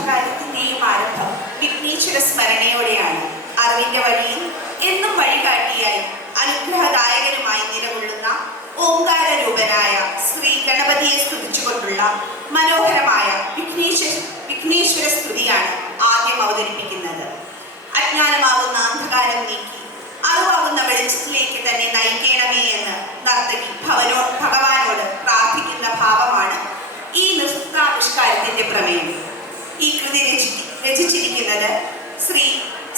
ശുഭകാര്യത്തിന്റെയും ആരംഭം വിഘ്നേശ്വര സ്മരണയോടെയാണ്. അറിവിന്റെ വഴിയിൽ എന്നും വഴികാട്ടിയായി അനുഗ്രഹദായകനുമായി നിലകൊള്ളുന്ന ഓംകാര രൂപനായ ശ്രീ ഗണപതിയെ സ്തുതിച്ചുകൊണ്ടുള്ള മനോഹരമായ വിഘ്നേശ്വര സ്തുതിയാണ് ആദ്യം അവതരിപ്പിക്കുന്നത്. അജ്ഞാനമാവുന്ന അന്ധകാരം നീക്കി അറിവാകുന്ന വെളിച്ചത്തിലേക്ക് തന്നെ നയിക്കണമേ എന്ന് നർത്തകി ഭഗവാനോട് പ്രാർത്ഥിക്കുന്ന ഭാവമാണ് ഈ നൃത്താവിഷ്കാരത്തിന്റെ പ്രമേയം. ഈ കൃതി രചിച്ചിരിക്കുന്നത് ശ്രീ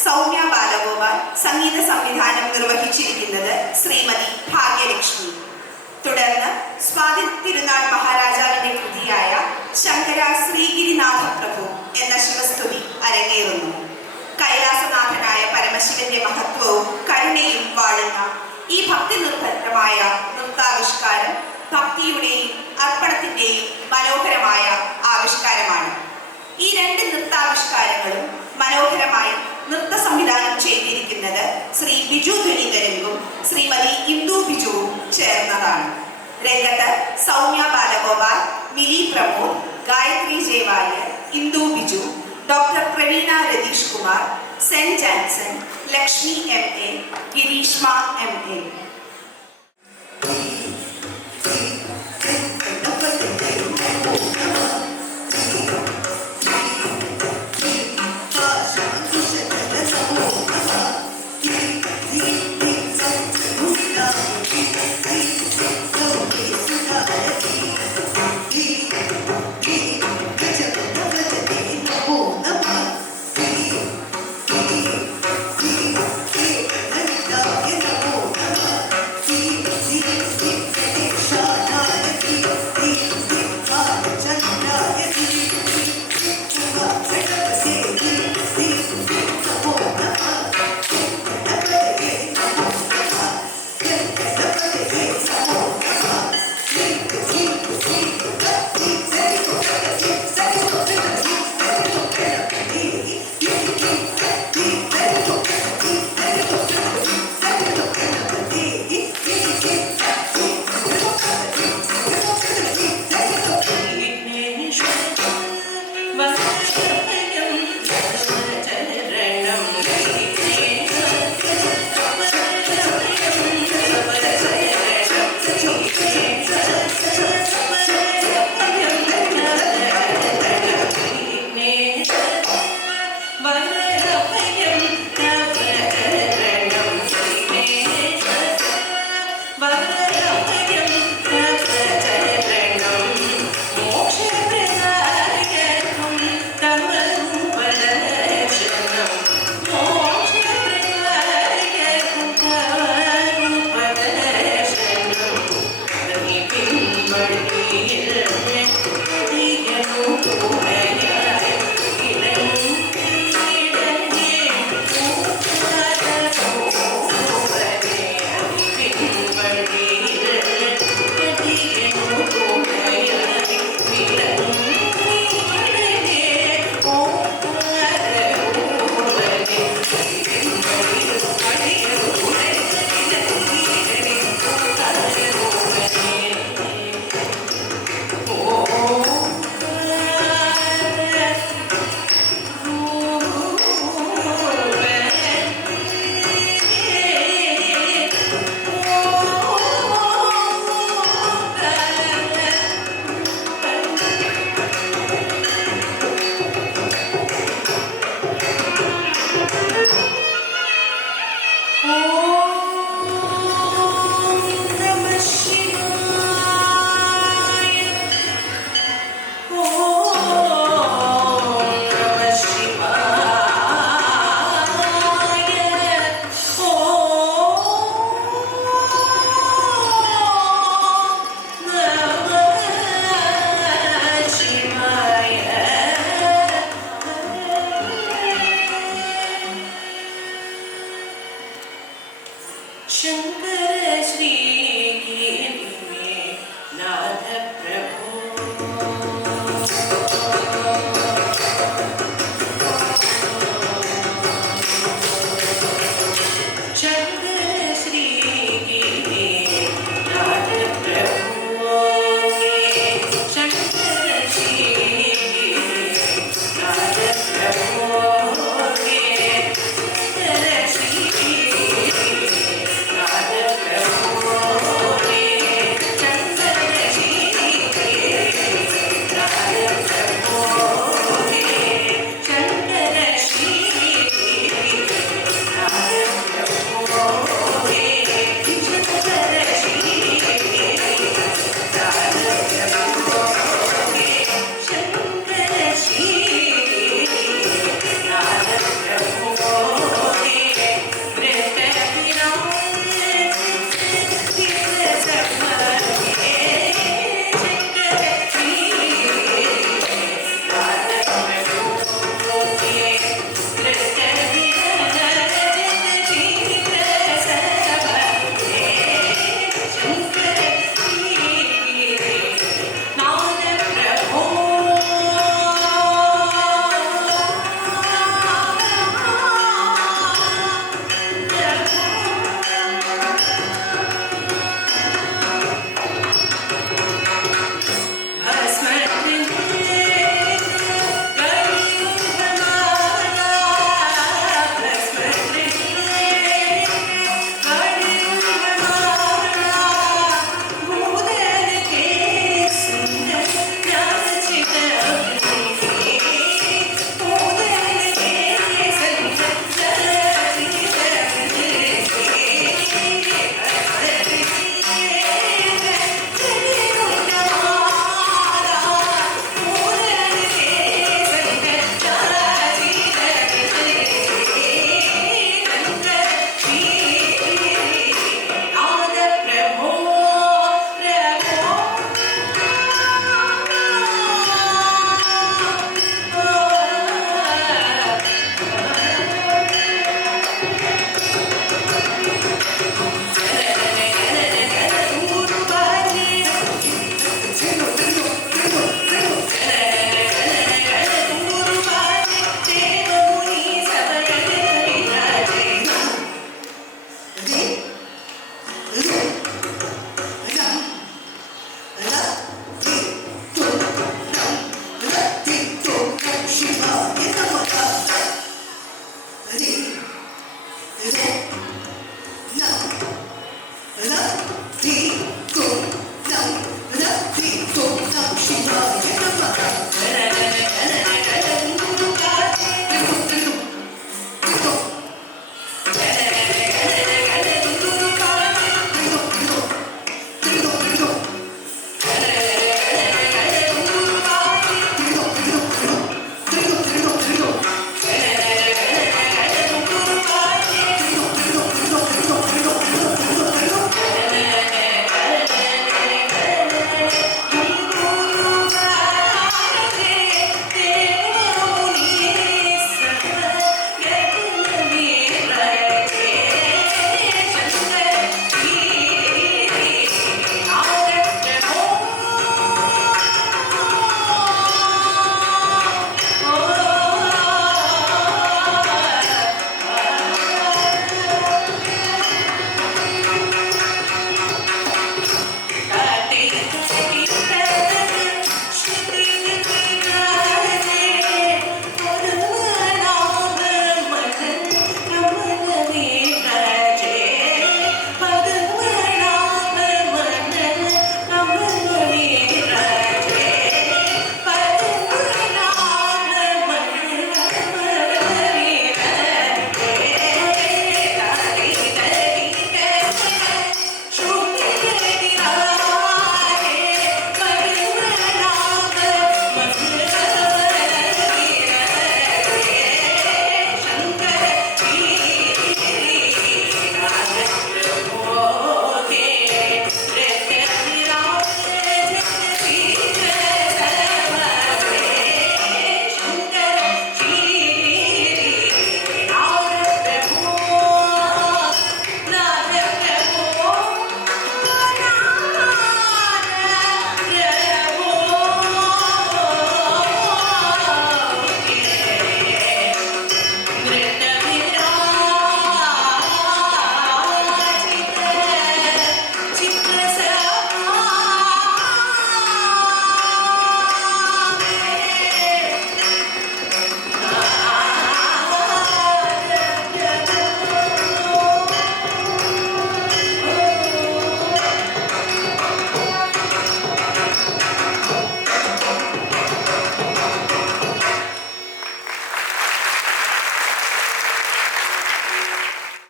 സൗമ്യ ബാലഗോപാൽ, സംഗീത സംവിധാനം നിർവഹിച്ചിരിക്കുന്നത് ശ്രീമതി ഭാഗ്യലക്ഷ്മി. തുടർന്ന് സ്വാതി തിരുനാൾ മഹാരാജാവിന്റെ കൃതിയായ ശങ്കര ശ്രീഗിരിനാഥ പ്രഭു എന്ന ശിവസ്തുതി അരങ്ങേറുന്നു. കൈലാസനാഥനായ പരമശിവന്റെ മഹത്വവും കരുണയും വാഴുന്ന ഈ ഭക്തി നിർഭരമായ നൃത്താവിഷ്കാരം ഭക്തിയുടെയും അർപ്പണത്തിന്റെയും മനോഹരമായ ആവിഷ്കാരമാണ്. ഈ രണ്ട് നൃത്താവിഷ്കാരങ്ങളും മനോഹരമായി നൃത്ത സംവിധാനം ചെയ്തിരിക്കുന്നത് ശ്രീ ബിജു ധുനിധരനും ശ്രീമതി ഇന്ദു ബിജുവും ചേർന്നതാണ്. രംഗത്ത് Soumya Balagopal, Mili Pramod, Gayathri Jayavaryar, Indu Biju, doctor Praveena Ratheesh Kumar, Sen Janson, Lakshmi M A, Girishma M A.